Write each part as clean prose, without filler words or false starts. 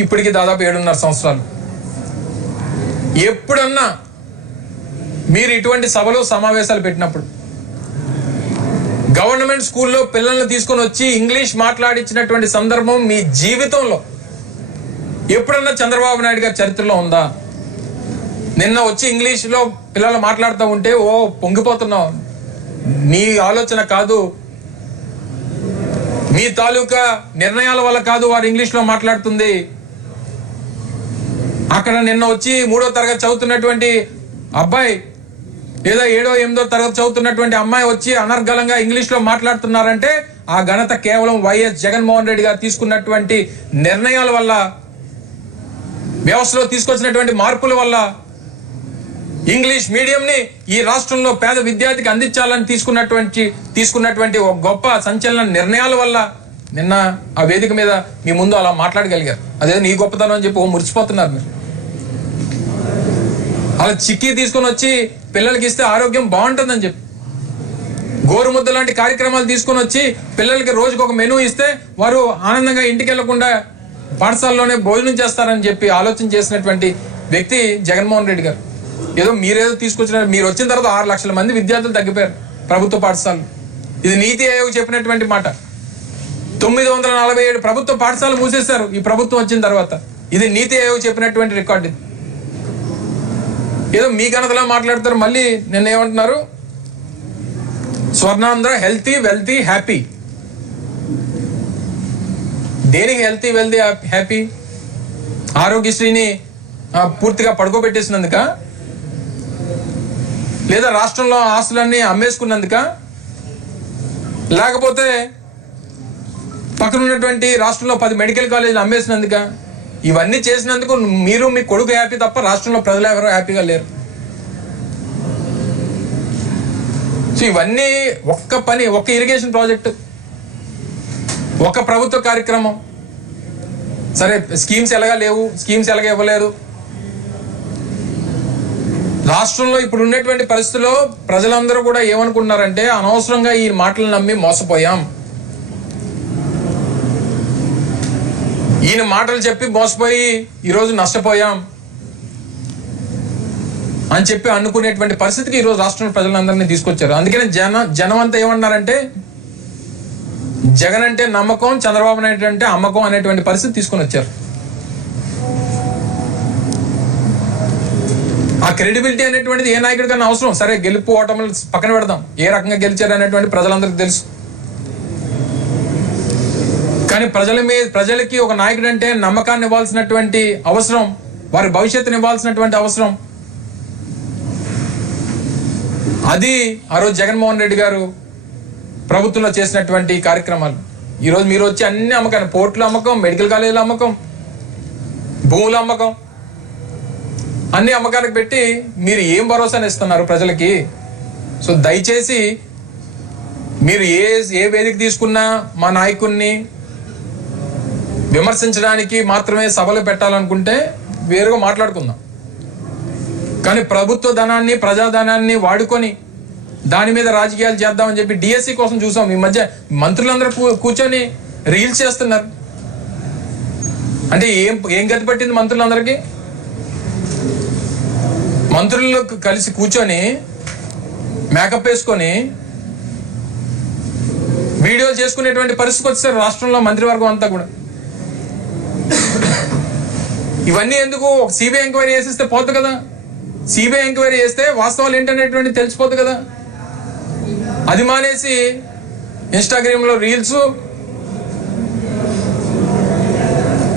ఇప్పటికి దాదాపు 7.5 సంవత్సరాలు. ఎప్పుడన్నా మీరు ఇటువంటి సభలు సమావేశాలు పెట్టినప్పుడు గవర్నమెంట్ స్కూల్లో పిల్లల్ని తీసుకొని వచ్చి ఇంగ్లీష్ మాట్లాడించినటువంటి సందర్భం మీ జీవితంలో ఎప్పుడన్నా చంద్రబాబు నాయుడు గారి చరిత్రలో ఉందా? నిన్న వచ్చి ఇంగ్లీష్లో పిల్లలు మాట్లాడుతూ ఉంటే ఓ పొంగిపోతున్నావు. మీ ఆలోచన కాదు, మీ తాలూకా నిర్ణయాల వల్ల కాదు వారు ఇంగ్లీష్లో మాట్లాడుతుంది. అక్కడ నిన్న వచ్చి 3వ తరగతి చదువుతున్నటువంటి అబ్బాయి లేదా 7వ 8వ తరగతి చదువుతున్నటువంటి అమ్మాయి వచ్చి అనర్గళంగా ఇంగ్లీష్లో మాట్లాడుతున్నారంటే ఆ ఘనత కేవలం వైఎస్ జగన్మోహన్ రెడ్డి గారు తీసుకున్నటువంటి నిర్ణయాల వల్ల, వ్యవస్థలో తీసుకొచ్చినటువంటి మార్పుల వల్ల, ఇంగ్లీష్ మీడియంని ఈ రాష్ట్రంలో పేద విద్యార్థికి అందించాలని తీసుకున్నటువంటి ఒక గొప్ప సంచలన నిర్ణయాల వల్ల నిన్న ఆ వేదిక మీద మీ ముందు అలా మాట్లాడగలిగారు. అదే నీ గొప్పతనం అని చెప్పి మురిసిపోతున్నారు మీరు. అలా చిక్కీ తీసుకొని వచ్చి పిల్లలకి ఇస్తే ఆరోగ్యం బాగుంటుందని చెప్పి, గోరుముద్ద లాంటి కార్యక్రమాలు తీసుకొని వచ్చి పిల్లలకి రోజుకు ఒక మెనూ ఇస్తే వారు ఆనందంగా ఇంటికి వెళ్లకుండా పాఠశాలలోనే భోజనం చేస్తారని చెప్పి ఆలోచన చేసినటువంటి వ్యక్తి జగన్మోహన్ రెడ్డి గారు. మీరేదో తీసుకొచ్చిన, మీరు వచ్చిన తర్వాత 6 లక్షల మంది విద్యార్థులు తగ్గిపోయారు ప్రభుత్వ పాఠశాలలు. ఇది నీతి ఆయోగ్ చెప్పినటువంటి మాట. 947 ప్రభుత్వ పాఠశాలలు మూసేశారు ఈ ప్రభుత్వం వచ్చిన తర్వాత. ఇది నీతి ఆయోగ్ చెప్పినటువంటి రికార్డు. ఏదో మీ ఘనతలా మాట్లాడతారు. మళ్ళీ నిన్న ఏమంటున్నారు, స్వర్ణాంధ్ర హెల్తీ వెల్తీ హ్యాపీ. దేనికి హెల్తీ వెల్తీ హ్యాపీ? ఆరోగ్యశ్రీని పూర్తిగా పడుకోబెట్టేసినందుక, లేదా రాష్ట్రంలో ఆస్తులన్నీ అమ్మేసుకున్నందుక, లేకపోతే పక్కన ఉన్నటువంటి రాష్ట్రంలో 10 మెడికల్ కాలేజీలు అమ్మేసినందుక? ఇవన్నీ చేసినందుకు మీరు మీ కొడుకు హ్యాపీ తప్ప రాష్ట్రంలో ప్రజలు ఎవరో హ్యాపీగా లేరు. సో ఇవన్నీ ఒక్క ఇరిగేషన్ ప్రాజెక్టు, ఒక ప్రభుత్వ కార్యక్రమం. సరే, స్కీమ్స్ ఎలాగా లేవు, స్కీమ్స్ ఎలాగా ఇవ్వలేరు. రాష్ట్రంలో ఇప్పుడు ఉన్నటువంటి పరిస్థితుల్లో ప్రజలందరూ కూడా ఏమనుకుంటున్నారంటే, అనవసరంగా ఈ మాటలు నమ్మి మోసపోయాం, ఈయన మాటలు చెప్పి మోసపోయి ఈరోజు నష్టపోయాం అని చెప్పి అనుకునేటువంటి పరిస్థితికి ఈరోజు రాష్ట్రంలో ప్రజలందరినీ తీసుకొచ్చారు. అందుకనే జనం అంతా ఏమన్నారంటే, జగన్ అంటే నమ్మకం, చంద్రబాబు నాయుడు అంటే అమ్మకం అనేటువంటి పరిస్థితి తీసుకొని వచ్చారు. ఆ క్రెడిబిలిటీ అనేటువంటిది ఏ నాయకుడి కన్నా అవసరం. సరే, గెలుపు ఓటములు పక్కన పెడదాం, ఏ రకంగా గెలిచారు అనేటువంటి ప్రజలందరికీ తెలుసు. కానీ ప్రజలకి ఒక నాయకుడు అంటే నమ్మకాన్ని ఇవ్వాల్సినటువంటి అవసరం, వారి భవిష్యత్తుని ఇవ్వాల్సినటువంటి అవసరం. అది ఆ రోజు జగన్మోహన్ రెడ్డి గారు ప్రభుత్వంలో చేసినటువంటి కార్యక్రమాలు. ఈరోజు మీరు వచ్చి అన్ని అమ్మకాన్ని, పోర్టుల అమ్మకం, మెడికల్ కాలేజీల అమ్మకం, భూముల అమ్మకం, అన్ని అమ్మకాలకు పెట్టి మీరు ఏం భరోసాని ఇస్తున్నారు ప్రజలకి? సో దయచేసి మీరు ఏ వేదిక తీసుకున్నా మా నాయకుడిని విమర్శించడానికి మాత్రమే సభలు పెట్టాలనుకుంటే వేరుగా మాట్లాడుకుందాం. కానీ ప్రభుత్వ ధనాన్ని, ప్రజాధనాన్ని వాడుకొని దాని మీద రాజకీయాలు చేద్దామని చెప్పి డిఎస్సి కోసం చూసాం. ఈ మధ్య మంత్రులందరూ కూర్చొని రీల్స్ చేస్తున్నారు. అంటే ఏం గతి పట్టింది మంత్రులందరికీ? మంత్రులు కలిసి కూర్చొని మేకప్ వేసుకొని వీడియోలు చేసుకునేటువంటి పరిస్థితికి వచ్చేసారు రాష్ట్రంలో మంత్రివర్గం అంతా కూడా. ఇవన్నీ ఎందుకు? ఒక సిబిఐ ఎంక్వైరీ చేసిస్తే పోతుంది కదా. సిబిఐ ఎంక్వైరీ చేస్తే వాస్తవాలు ఏంటనేటువంటి తెలిసిపోతుంది కదా. అది మానేసి ఇన్స్టాగ్రామ్లో రీల్స్,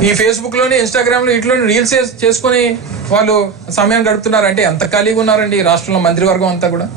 ఈ ఫేస్బుక్లోని, ఇన్స్టాగ్రామ్లో ఇట్లోని రీల్స్ చేసుకొని వాళ్ళు సమయం గడుపుతున్నారంటే ఎంత ఖాళీగా ఉన్నారండి ఈ రాష్ట్రంలో మంత్రివర్గం అంతా కూడా.